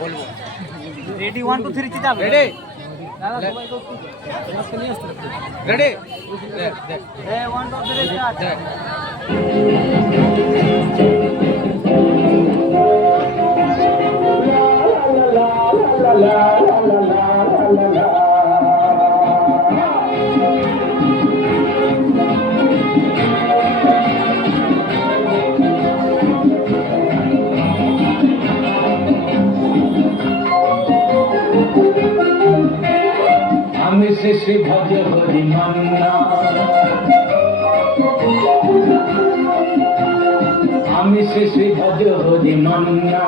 বলবো। রেডি 1 2 3 যাবে রেডি দাদা সবাই তো আজকে নিয়ে আসতে রেডি দেখ দেখ এ 1 2 3 স্টার্ট দেখ আমি শ্রী ভজ হরি মান্না, আমি শ্রী ভজ হরি মান্না।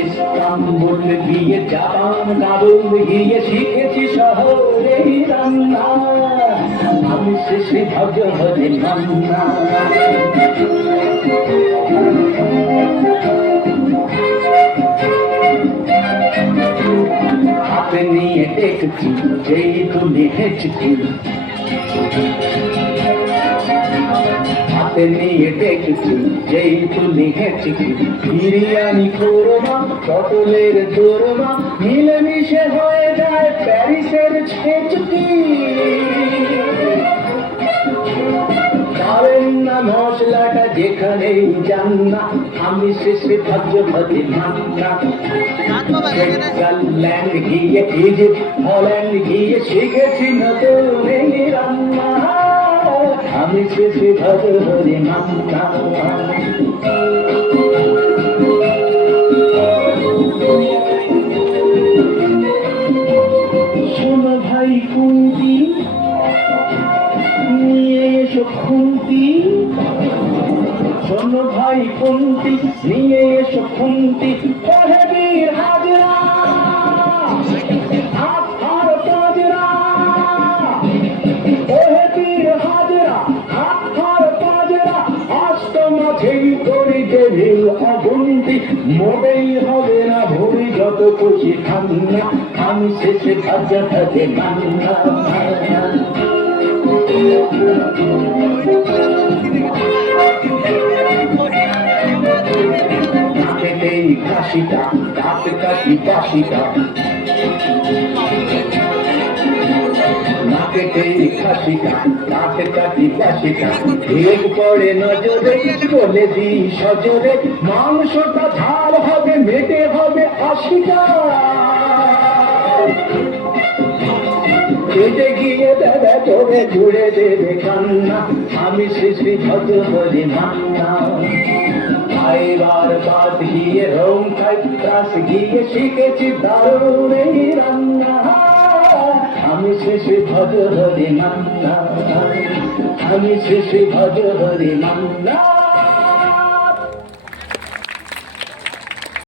ইস্তাম্বুল গিয়ে জাপান কাবুল গিয়ে শিখেছি শহরে রান্না। আমি শ্রী ভজ হরি মান্না। হাতে নিয়ে দেখছি যেই তুলি হেঁচকি, হাতে নিয়ে দেখছি যেই তুলি হেঁচকি। বিরিয়ানি কোরমা পটলের দোরমা মিলেমিশে হয়ে যায় প্যারিসের ছেচকি। পারেন না মশলাটা যেখানেই যান না, আমি শ্রী ভজ হরি মান্না। সুইজারল্যান্ড গিয়ে ইজিপ্ট হল্যান্ড গিয়ে শিখেছি নতুন এই রান্না। আমি শ্রী ভজ হরি মান্না। শোনো ভাই কুন্তি নিয়ে এসো খুন্তি, শোনো ভাই কুন্তি নিয়ে এসো খুন্তি। পহেবীর হাজরা আর পাজরা, পহেবীর হাজরা আর পাজরা। অষ্ট মাঝেই করি দেবিল অগুন্তি, মোটেই হবে না ভুরি যত খুশি ঠান্ডা। আমি শেষে ভজ হরি মান্না। নাকেতেই কাশিটা দাঁত কাটি বাসিটা, নাকেতেই কাশিটা দাঁত কাটি বাসিটা। এক পড়ে নজরে বলে দিই সজরে, মাংসটা ঝাল হবে মেটে হবে 80টা। কেটে গিয়ে দাদা তোরে জুড়ে দেবে কান্না। আমি শ্রী ভজ হরি মান্না। খাইবার বাদ গিয়ে রোম খাই ত্রাস গিয়ে শিখেছি দারুণ এই রান্না। আমি শ্রী ভজ হরি মান্না, আমি শ্রী ভজ হরি মান্না।